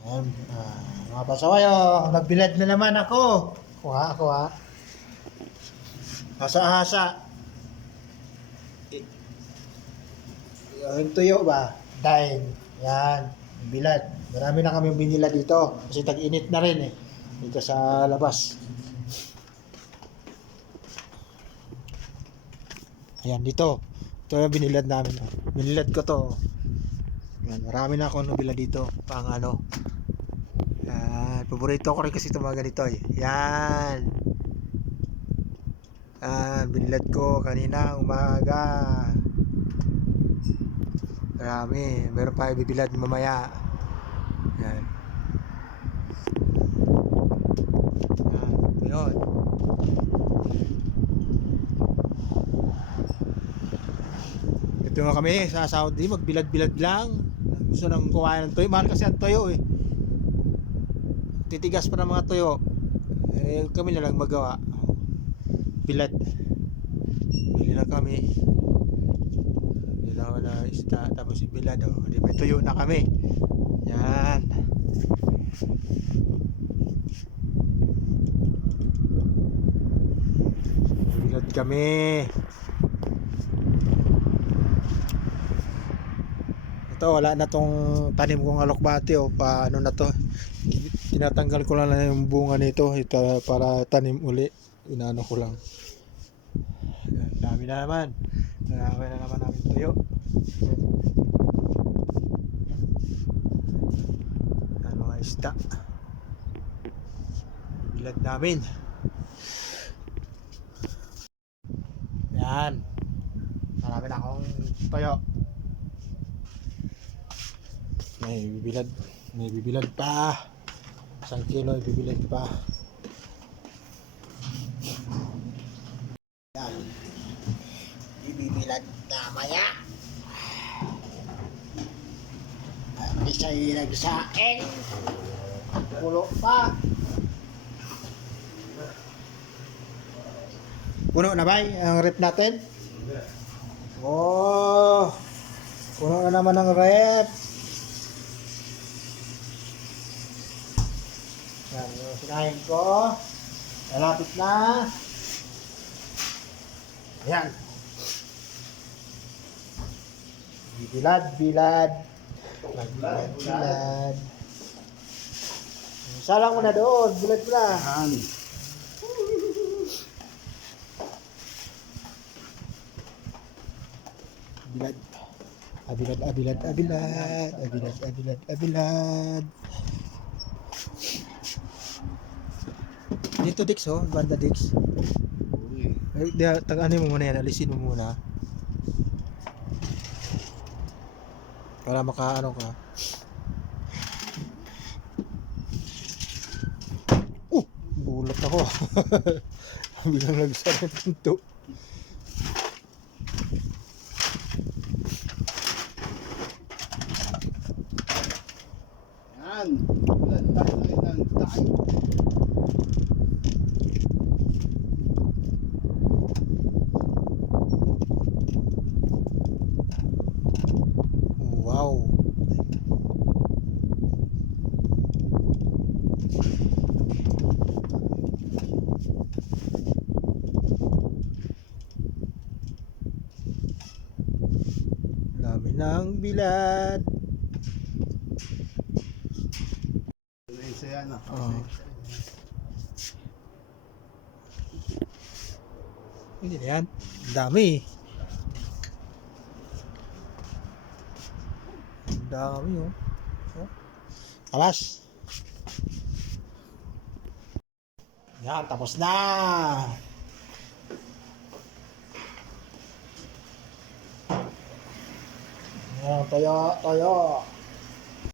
Ayan, ah, mga pasawayo, nagbilad na naman ako. Kuha, kuha. Hasa-hasa. Yung tuyo ba? Dahil, yan, bilad. Marami na kami binila dito. Kasi tag-init na rin eh. Dito sa labas. Ayan, dito. Ito yung binilad namin. oh. Binilad ko to. Yan, marami na akong nabila dito. Pang ano. Yan, paborito ko rin kasi ito mga ganito eh. Yan. Yan, binilad ko kanina umaga. Marami. Meron pa ibibilad mamaya. Yan. Yan, yun. Ito nga kami sa Saudi, magbilad-bilad lang. Gusto nang kumain ng toyo. Mahal kasi ang toyo eh. Titigas pa ng mga toyo. Eh, kami na lang magawa. Bilad. Bili na kami. Bili na kami isda. Tapos bilad. Oh. Di may tuyo na kami. Yan. Bilad kami. Ito wala na tong tanim kong alokbati o paano na to. Tinatanggal ko lang yung bunga nito ito para tanim uli. Inaano ko lang. Dami na naman. Marami na naman namin tuyo. Ayan, mga isda. Bilad namin. Yan. Marami na akong tuyo. May bibilad. May bibilad pa. Isang kilo ay bibilad pa. Yan. Ibibilad na maya. At isa'y nagsaing. Pulo pa. Puno na ba ang rep natin? Oh, puno na naman ang rep. Yan, yung sinahin ko. Malapit na. Ayan. Bilad, bilad. Bilad, bilad. Salang mo na doon. Bilad mo na. Yan. Abilad. Abilad, abilad, abilad. Abilad, abilad, abilad. Dito Dix oh, banda Dix. Uy. Ay, di, tag-ano mo muna yan, alisin mo muna. Para makaano ka. Uh! Bulat ako. Biglang nagsara yung pinto. Yan. Ulan tayo ng tayo. Dami ng bilad. Oh. Hindi na yan. Ang dami. Ang dami oh. oh. Alas. Yan, tapos na. Yan, toyo, toyo.